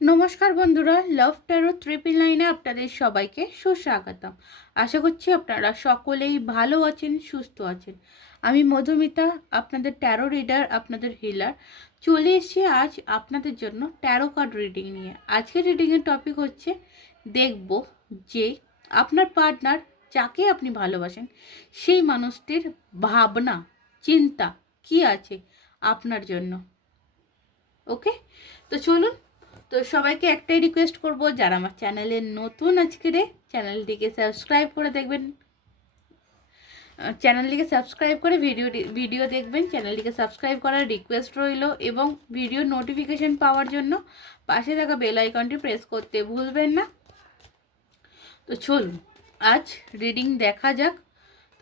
নমস্কার বন্ধুরা লাভ taro triple নাইনে আপনাদের সবাইকে সুস্বাগতম। আশা করছি আপনারা সকলেই ভালো আছেন, সুস্থ আছেন। আমি মধুমিতা, আপনাদের ট্যারো রিডার আপনাদের হিলার চলে এসেছি আজ আপনাদের জন্য ট্যারো কার্ড রিডিং নিয়ে। আজকের রিডিংয়ের টপিক হচ্ছে, দেখব যে আপনার পার্টনার যাকে আপনি ভালোবাসেন, সেই মানুষটির ভাবনা, চিন্তা কি আছে আপনার জন্য। ওকে তো চলুন তো সবাইকে একটাই রিকোয়েস্ট করব, যারা আমার চ্যানেলে নতুন আজকের চ্যানেলটিকে সাবস্ক্রাইব করে দেখবেন। চ্যানেলটিকে সাবস্ক্রাইব করে ভিডিও ভিডিও দেখবেন। চ্যানেলটিকে সাবস্ক্রাইব করার রিকোয়েস্ট রইল এবং ভিডিও নোটিফিকেশন পাওয়ার জন্য পাশে থাকা বেল আইকনটি প্রেস করতে ভুলবেন না। তো চলুন, আজ রিডিং দেখা যাক।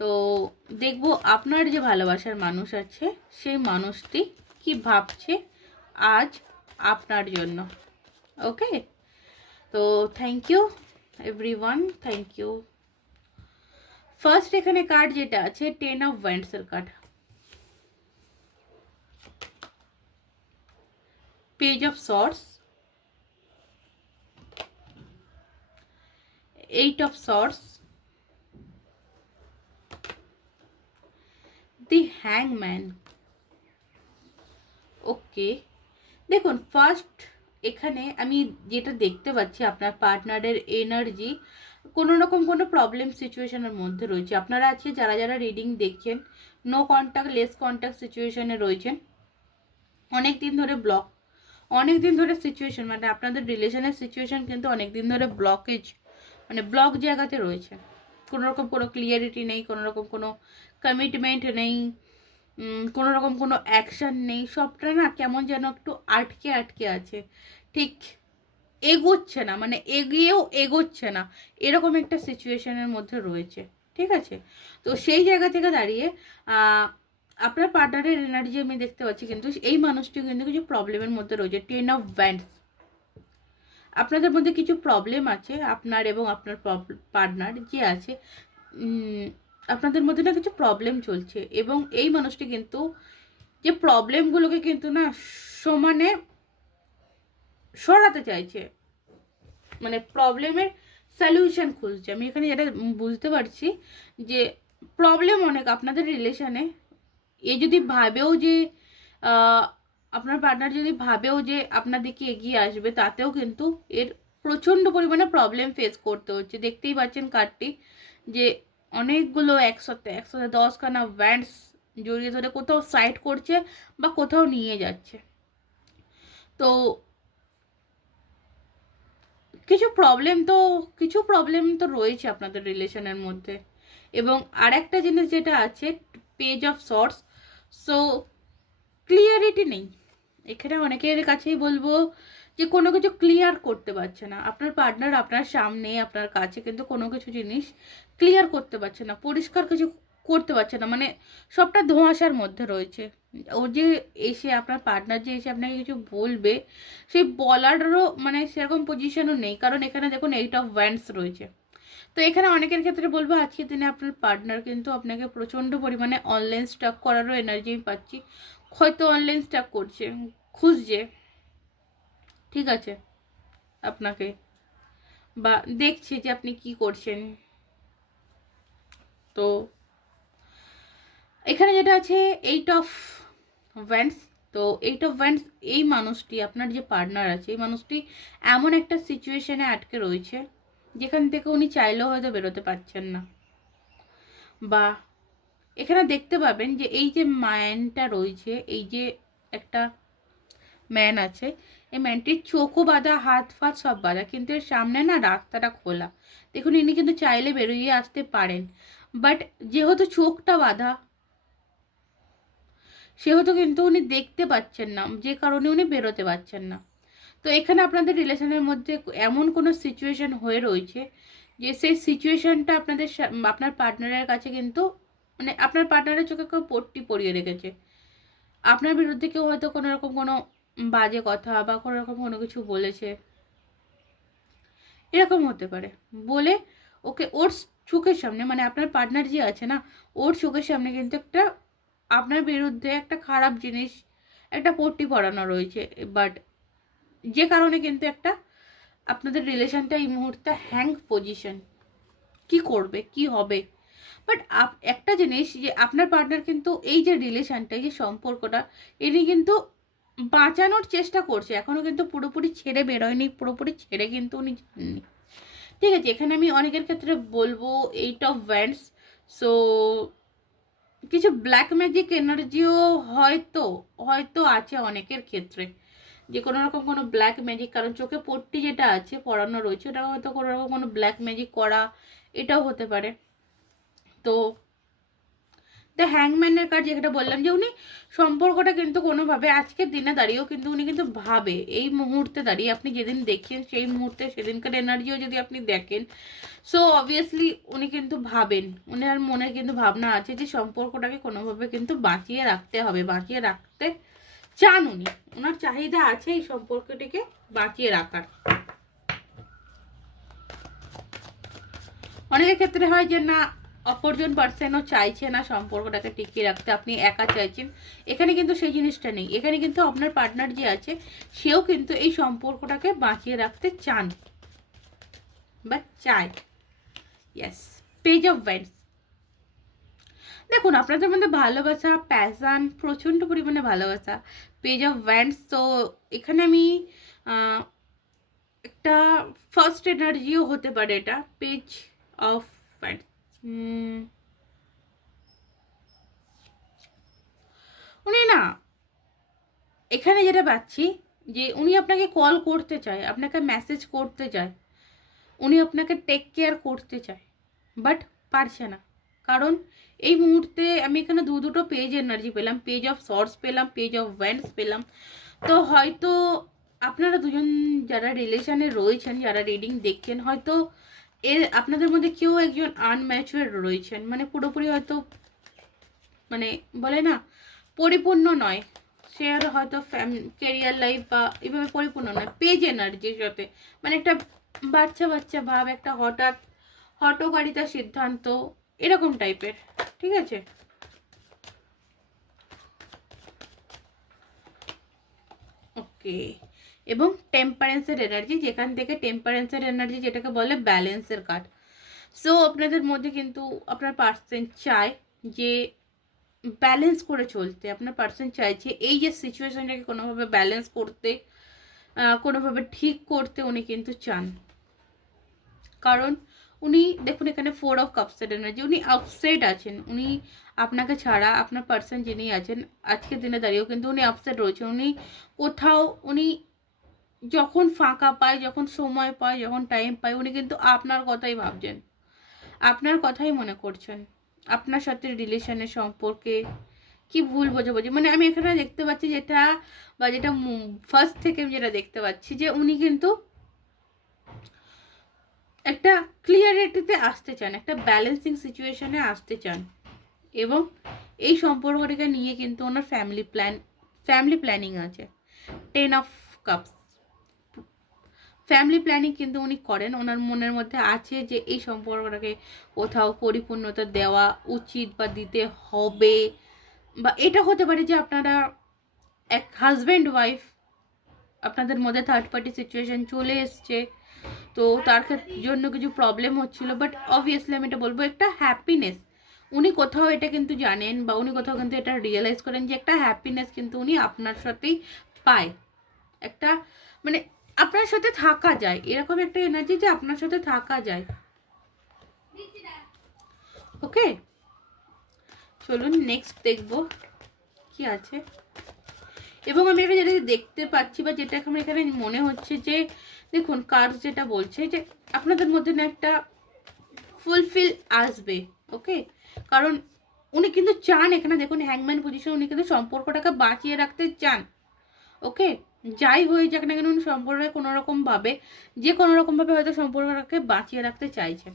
তো দেখব আপনার যে ভালোবাসার মানুষ আছে, সেই মানুষটি কি ভাবছে আজ আপনার জন্য। ওকে তো thank you everyone thank you first এখানে কার্ড যেটা আছে ten of ওয়ান্ডসের card page of swords eight of swords the হ্যাংম্যান okay দেখুন ফার্স্ট এখানে আমি যেটা দেখতে পাচ্ছি, আপনার পার্টনারের এনার্জি কোনো রকম কোনো প্রবলেম সিচুয়েশনের মধ্যে রয়েছে। আপনারা আজকে যারা যারা রিডিং দেখছেন নো কন্ট্যাক্ট লেস কন্ট্যাক্ট সিচুয়েশনে রয়েছেন, অনেক দিন ধরে ব্লক অনেক দিন ধরে সিচুয়েশন মানে আপনাদের রিলেশনের সিচুয়েশন কিন্তু অনেক দিন ধরে ব্লকেজ মানে ব্লক জায়গাতে রয়েছে। কোনো রকম কোনো ক্লিয়ারিটি নেই, কোনো রকম কোনো কমিটমেন্ট নেই কোনো রকম কোনো অ্যাকশান নেই। সবটা না কেমন যেন একটু আটকে আটকে আছে। ঠিক এগোচ্ছে না মানে এগিয়েও এগোচ্ছে না। এরকম একটা সিচুয়েশনের মধ্যে রয়েছে। ঠিক আছে? তো সেই জায়গা থেকে দাঁড়িয়ে আপনার পার্টনারের এনার্জি আমি দেখতে পাচ্ছি, কিন্তু এই মানুষটি কিন্তু কিছু প্রবলেমের মধ্যে রয়েছে। টেন অফ ব্যান্ডস আপনাদের মধ্যে কিছু প্রবলেম আছে, আপনার এবং আপনার পার্টনার যে আছে আপনাদের মধ্যে না কিছু প্রবলেম চলছে এবং এই মানুষটি কিন্তু যে প্রবলেমগুলোকে কিন্তু না সমানে সরাতে চাইছে। মানে প্রবলেমের সলিউশন খুঁজছে। আমি এখানে যেটা বুঝতে পারছি যে প্রবলেম অনেক আপনাদের রিলেশনে এ। যদি ভাবেও যে আপনার পার্টনার যদি ভাবেও যে আপনার দিকে এগিয়ে আসবে, তাতেও কিন্তু এর প্রচণ্ড পরিমাণে প্রবলেম ফেস করতে হচ্ছে। দেখতেই পাচ্ছেন কার্ডটি যে অনেকগুলো একসাথে একসাথে দশখানা ব্যান্ডস জড়িয়ে ধরে কোথাও সাইড করছে বা কোথাও নিয়ে যাচ্ছে। তো কিছু প্রবলেম তো, কিছু প্রবলেম তো রয়েছে আপনাদের রিলেশনের মধ্যে। এবং আরেকটা জিনিস যেটা আছে page of swords so clarity নেই। এখানে অনেকের কাছেই বলব যে কোনো কিছু ক্লিয়ার করতে পারছে না। আপনার পার্টনার আপনার সামনে, আপনার কাছে কিন্তু কোনো কিছু জিনিস ক্লিয়ার করতে পারছে না, পরিষ্কার কিছু করতে পারছে না মানে সবটা ধোঁয়াশার মধ্যে রয়েছে। ও যে এসে আপনার পার্টনার যে এসে আপনাকে কিছু বলবে, সেই বলারও মানে সেরকম পজিশনও নেই। কারণ এখানে দেখুন এইট অফ ওয়ান্ডস রয়েছে। তো এখানে অনেকের ক্ষেত্রে বলব আজকের দিনে আপনার পার্টনার কিন্তু আপনাকে প্রচণ্ড পরিমাণে অনলাইন স্টক করারও এনার্জি পাচ্ছি। হয়তো অনলাইন স্টক করছে, খুঁজছে। ঠিক আছে? আপনাকে। বা দেখছে যে আপনি কি করছেন। তো এখানে যেটা আছে এইট অফ ভ্যান্স তো এইট অফ ভ্যান্স এই মানুষটি, আপনার যে পার্টনার আছে, এই মানুষটি এমন একটা সিচুয়েশনে আটকে রয়েছে, যেখান থেকে উনি চাইলেও হয়তো বেরোতে পারছেন না। বা এখানে দেখতে পাবেন যে, এই যে ম্যানটা রয়েছে, এই যে একটা ম্যান আছে এই ম্যানটির চোখও বাঁধা, হাত ফাত সব বাঁধা, কিন্তু এর সামনে না রাস্তাটা খোলা। দেখুন, ইনি কিন্তু চাইলে বেরিয়ে আসতে পারেন। বাট যেহেতু চোখটা বাঁধা, সেহেতু কিন্তু উনি দেখতে পাচ্ছেন না, যে কারণে উনি বেরোতে পারছেন না। তো এখানে আপনাদের রিলেশনের মধ্যে এমন কোনো সিচুয়েশন হয়ে রয়েছে, যে সেই সিচুয়েশনটা আপনাদের আপনার পার্টনারের কাছে কিন্তু মানে আপনার পার্টনারের চোখে কেউ পট্টি পরিয়ে রেখেছে। আপনার বিরুদ্ধে কেউ হয়তো কোনো রকম কোনো বাজে কথা বা কোনো রকম কোনো কিছু বলেছে। এরকম হতে পারে। বলে ওকে ওর চোখের সামনে মানে আপনার পার্টনার যে আছে না, ওর চোখের সামনে কিন্তু একটা আপনার বিরুদ্ধে একটা খারাপ জিনিস, একটা পট্টি পড়ানো রয়েছে। বাট যে কারণে কিন্তু একটা আপনাদের রিলেশনটা এই মুহূর্তে হ্যাং পজিশন কি করবে, কি হবে? বাট একটা জিনিস যে আপনার পার্টনার কিন্তু এই যে রিলেশনটা এই যে সম্পর্কটা এটি কিন্তু বাঁচানোর চেষ্টা করছে। এখনও কিন্তু পুরোপুরি ছেড়ে বেরোয়নি, পুরোপুরি ছেড়ে কিন্তু উনি যাননি। ঠিক আছে, এখানে আমি অনেকের ক্ষেত্রে বলব এইট অফ ভ্যান্ডস সো কিছু ব্ল্যাক ম্যাজিক এনার্জিও হয়তো হয়তো আছে অনেকের ক্ষেত্রে। যে কোনো রকম কোনো ব্ল্যাক ম্যাজিক কারণ চোখে পট্টি যেটা আছে পড়ানো রয়েছে ওটা হয়তো কোনো রকম কোনো ব্ল্যাক ম্যাজিক করা, এটাও হতে পারে। তো দ্য হ্যাংম্যানের কার্ড যেটা বললাম যে উনি সম্পর্কটা কিন্তু কোনোভাবে আজকের দিনে দাঁড়িয়েও কিন্তু উনি কিন্তু ভাবে। এই মুহূর্তে দাঁড়িয়ে আপনি যেদিন দেখেন সেই মুহূর্তে সেদিনকার এনার্জিও যদি আপনি দেখেন সো অবভিয়াসলি উনি কিন্তু ভাবেন। উনার মনে কিন্তু ভাবনা আছে যে সম্পর্কটাকে কোনোভাবে কিন্তু বাঁচিয়ে রাখতে হবে, বাঁচিয়ে রাখতে চান উনি। ওনার চাহিদা আছে এই সম্পর্কটিকে বাঁচিয়ে রাখার। অনেকের ক্ষেত্রে হয় যে না অপরজন পার্সেনও চাইছে না সম্পর্কটাকে টিকিয়ে রাখতে, আপনি একা চাইছেন। এখানে কিন্তু সেই জিনিসটা নেই। এখানে কিন্তু আপনার পার্টনার যে আছে, সেও কিন্তু এই সম্পর্কটাকে বাঁচিয়ে রাখতে চান। বা চায়। ইয়েস পেজ অফ ভ্যান্স দেখুন, আপনাদের মধ্যে ভালোবাসা প্যাশান প্রচণ্ড পরিমাণে ভালোবাসা। পেজ অফ ভ্যান্ডস তো এখানে আমি একটা ফার্স্ট এনার্জিও হতে পারে এটা পেজ অফ ভ্যান্ডস উনি না, এখানে যেটা পাচ্ছি, যে উনি আপনাকে কল করতে চায়, আপনাকে মেসেজ করতে চায়, উনি আপনাকে টেক কেয়ার করতে চায় বাট পারছে না। কারণ এই মুহূর্তে আমি এখানে দু দুটো পেজ এনার্জি পেলাম পেজ অফ শর্টস পেলাম পেজ অফ ভ্যান্ডস পেলাম। তো হয়তো আপনারা দুজন যারা রিলেশানে রয়েছেন, যারা রিডিং দেখছেন, হয়তো এর আপনাদের মধ্যে কেউ একজন আনম্যাচুয়ার রয়েছেন মানে পুরোপুরি হয়তো মানে বলে না, পরিপূর্ণ নয়। সে আর হয়তো ফ্যাম কেরিয়ার লাইফ বা এভাবে পরিপূর্ণ নয়, পেজ এনার্জির সাথে। মানে একটা বাচ্চা বাচ্চা ভাব, একটা হঠাৎ হটকারিতা সিদ্ধান্ত, এরকম টাইপের ঠিক আছে? ওকে এবং টেম্পারেন্সের এনার্জি যেখান থেকে টেম্পারেন্সের এনার্জি যেটাকে বলে ব্যালেন্সের কার্ড সো আপনাদের মধ্যে কিন্তু আপনার পার্সেন চায় যে ব্যালেন্স করে চলতে। আপনার পার্সন চাইছে এই যে সিচুয়েশনটাকে কোনোভাবে ব্যালেন্স করতে কোনোভাবে ঠিক করতে উনি কিন্তু চান। কারণ উনি, দেখুন, এখানে ফোর অফ কাপসেট এনার্জি উনি আপসেট আছেন। উনি আপনাকে ছাড়া, আপনার পার্সন যিনি আছেন আজকের দিনে দাঁড়িয়েও কিন্তু উনি আপসেট রয়েছেন উনি কোথাও, উনি যখন ফাঁকা পায়, যখন সময় পায়, যখন টাইম পায়, উনি কিন্তু আপনার কথাই ভাবছেন। আপনার কথাই মনে করছেন। আপনার সাথে রিলেশনের সম্পর্কে কি ভুল বোঝাবুঝি? মানে আমি এখানে দেখতে পাচ্ছি যেটা, বা যেটা ফার্স্ট থেকে আমি যেটা দেখতে পাচ্ছি যে উনি কিন্তু ক্লিয়ারিটিতে আসতে চান, একটা ব্যালেন্সিং সিচুয়েশনে আসতে চান এবং এই সম্পর্কটাকে নিয়ে কিন্তু ওনার ফ্যামিলি প্ল্যান ফ্যামিলি প্ল্যানিং আছে। Ten of cups family planning কিন্তু উনি করেন, ওনার মনের মধ্যে আছে যে এই সম্পর্কটাকে কোথাও পরিপূর্ণতা দেওয়া উচিত বা দিতে হবে বা এটা হতে পারে যে আপনারা এক হাজব্যান্ড ওয়াইফ আপনাদের মধ্যে থার্ড পার্টি সিচুয়েশন চলে এসছে। তো তার জন্য কিছু প্রবলেম হচ্ছিল বাট অবভিয়াসলি আমি এটা বলব একটা হ্যাপিনেস উনি কোথাও এটা কিন্তু জানেন বা উনি কোথাও কিন্তু এটা রিয়েলাইজ করেন যে একটা হ্যাপিনেস কিন্তু উনি আপনার সাথেই পায়। একটা মানে আপনার সাথে থাকা যায়। এরকম একটা এনার্জি যে আপনার সাথে থাকা যায়। ওকে চলুন নেক্সট দেখব। কি আছে? এবং আমি এটা যেটা দেখতে পাচ্ছি বা যেটা আমার এখানে মনে হচ্ছে যে, দেখুন, কার্ড যেটা বলছে যে আপনাদের মধ্যে না একটা ফুলফিল আসবে, ওকে? কারণ উনি কিন্তু চান এখানে, দেখুন হ্যাংম্যান পজিশন উনি কিন্তু সম্পর্কটাকে বাঁচিয়ে রাখতে চান, ওকে? যাই হয়ে যাক না কেন, উনি সম্পর্কে কোনো রকমভাবে যে কোনো রকমভাবে হয়তো সম্পর্কটাকে বাঁচিয়ে রাখতে চাইছেন।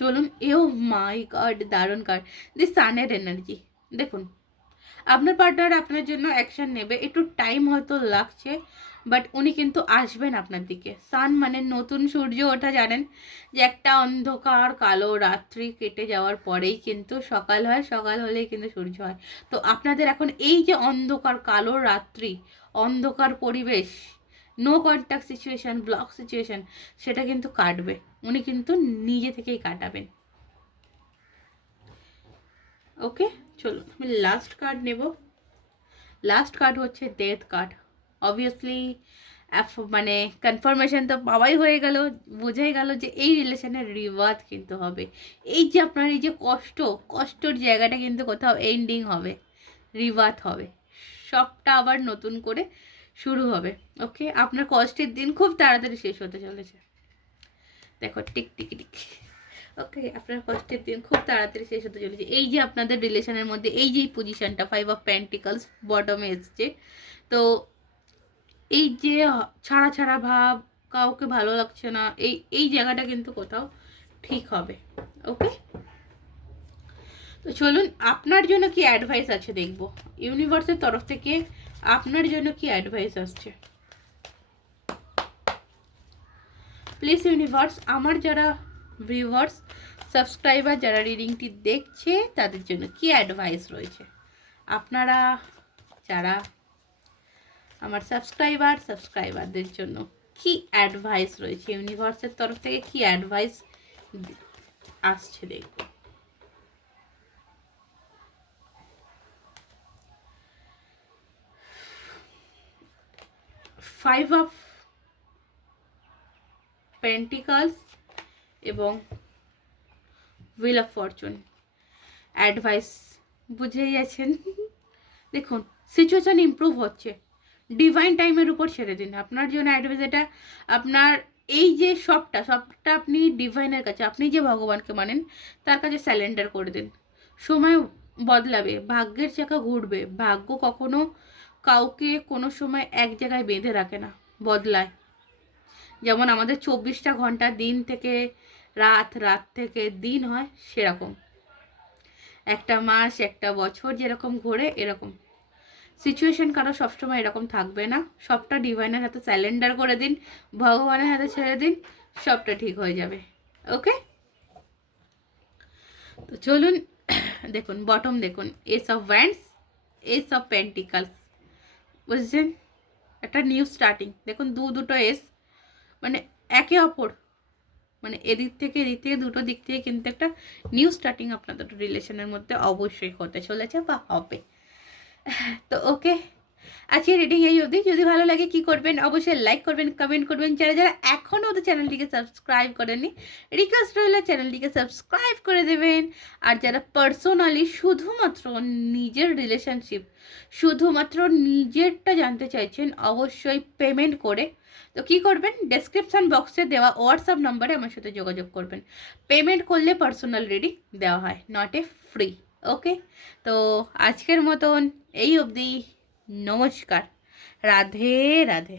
চলুন, এও মাই কার্ড দারুণ কার্ড দি সানের এনার্জি দেখুন আপনার পার্টনার আপনার জন্য অ্যাকশন নেবে, একটু টাইম হয়তো লাগছে বাট উনি কিন্তু আসবেন আপনার দিকে। সান মানে নতুন সূর্য ওঠা, জানেন? যে একটা অন্ধকার, কালো রাত্রি কেটে যাওয়ার পরেই কিন্তু সকাল হয়, সকাল হলেই কিন্তু সূর্য হয়। তো আপনাদের এখন এই যে অন্ধকার, কালো রাত্রি, অন্ধকার পরিবেশ no contact situation block situation সেটা কিন্তু কাটবে। উনি কিন্তু নিজে থেকেই কাটাবেন। ওকে চলুন আমি লাস্ট কার্ড নেব। লাস্ট কার্ড হচ্ছে ডেথ কার্ড অবভিয়াসলি মানে কনফার্মেশন তো পাওয়াই হয়ে গেল, বোঝাই গেল যে এই রিলেশনের রিওয়াজ কিন্তু হবে। এই যে আপনার এই যে কষ্ট, কষ্টর জায়গাটা কিন্তু কোথাও এন্ডিং হবে রিওয়াত হবে। সবটা আবার নতুন করে শুরু হবে ওকে আপনার কষ্টের দিন খুব তাড়াতাড়ি শেষ হতে চলেছে। দেখো, টিক টিক টিক। ওকে আপনার কষ্টের দিন খুব তাড়াতাড়ি শেষ হতে চলেছে। এই যে আপনাদের রিলেশনের মধ্যে, এই যে পজিশনটা ফাইভ অফ প্যান্টিকলস বটমে এসছে। তো এই যে ছাড়া ছাড়া ভাব, কাউকে ভালো লাগছে না, এই এই জায়গাটা কিন্তু কোথাও ঠিক হবে। ওকে তো চলুন, আপনার জন্য কি অ্যাডভাইস আছে দেখব। ইউনিভার্সের তরফ থেকে আপনার জন্য কি অ্যাডভাইস আসছে? প্লিজ ইউনিভার্স আমার যারা ভিউয়ার্স সাবস্ক্রাইবার যারা রিডিংটি দেখছে, তাদের জন্য কি অ্যাডভাইস রয়েছে? আপনারা যারা আমার সাবস্ক্রাইবার সাবস্ক্রাইবারদের জন্য কি অ্যাডভাইস রয়েছে? ইউনিভার্সের তরফ থেকে কি অ্যাডভাইস আসছে দেখব ফাইভ অফ পেন্টিকালস এবং হুইল অফ ফরচুন অ্যাডভাইস বুঝেই আছেন দেখুন সিচুয়েশান ইমপ্রুভ হচ্ছে। ডিভাইন টাইমের উপর ছেড়ে দিন। আপনার জন্য অ্যাডভাইস এটা, আপনার এই যে সবটা সবটা আপনি ডিভাইনের কাছে, আপনি যে ভগবানকে মানেন, তার কাছে স্যালেন্ডার করে দিন। সময় বদলাবে, ভাগ্যের চাকা ঘুরবে। ভাগ্য কখনো কাউকে কোনো সময় এক জায়গায় বেঁধে রাখে না, বদলায়। যেমন আমাদের চব্বিশটা ঘণ্টা দিন থেকে রাত রাত থেকে দিন হয় সেরকম। একটা মাস, একটা বছর যেরকম ঘোরে এরকম। সিচুয়েশন কারও সবসময় এরকম থাকবে না। সবটা ডিভাইনের হাতে স্যালেন্ডার করে দিন, ভগবানের হাতে ছেড়ে দিন, সবটা ঠিক হয়ে যাবে। ওকে? তো চলুন, দেখুন বটম দেখুন। Ace of wands ace of pentacles বুঝছেন? একটা নিউ স্টার্টিং দেখুন দু দুটো এস মানে একে অপর মানে এদিক থেকে এদিক থেকে দুটো দিক থেকে কিন্তু একটা নিউ স্টার্টিং আপনাদের রিলেশনের মধ্যে অবশ্যই হতে চলেছে বা হবে। তো ওকে আজকে রিডিং এই অবধি। যদি ভালো লাগে কি করবেন, অবশ্যই লাইক করবেন কমেন্ট করবেন। যারা যারা এখনও ওদের চ্যানেলটিকে সাবস্ক্রাইব করেননি রিকোয়েস্ট রইল চ্যানেলটিকে সাবস্ক্রাইব করে দেবেন। আর যারা পার্সোনালি শুধুমাত্র নিজের রিলেশনশিপ শুধুমাত্র নিজেরটা জানতে চাইছেন, অবশ্যই পেমেন্ট করে, তো কী করবেন? ডেসক্রিপশান বক্সে দেওয়া হোয়াটসঅ্যাপ নাম্বারে আমার সাথে যোগাযোগ করবেন। পেমেন্ট করলে পার্সোনাল রিডিং দেওয়া হয় নট এ ফ্রি ওকে তো আজকের মতন এই অবধি, নমস্কার, রাধে রাধে।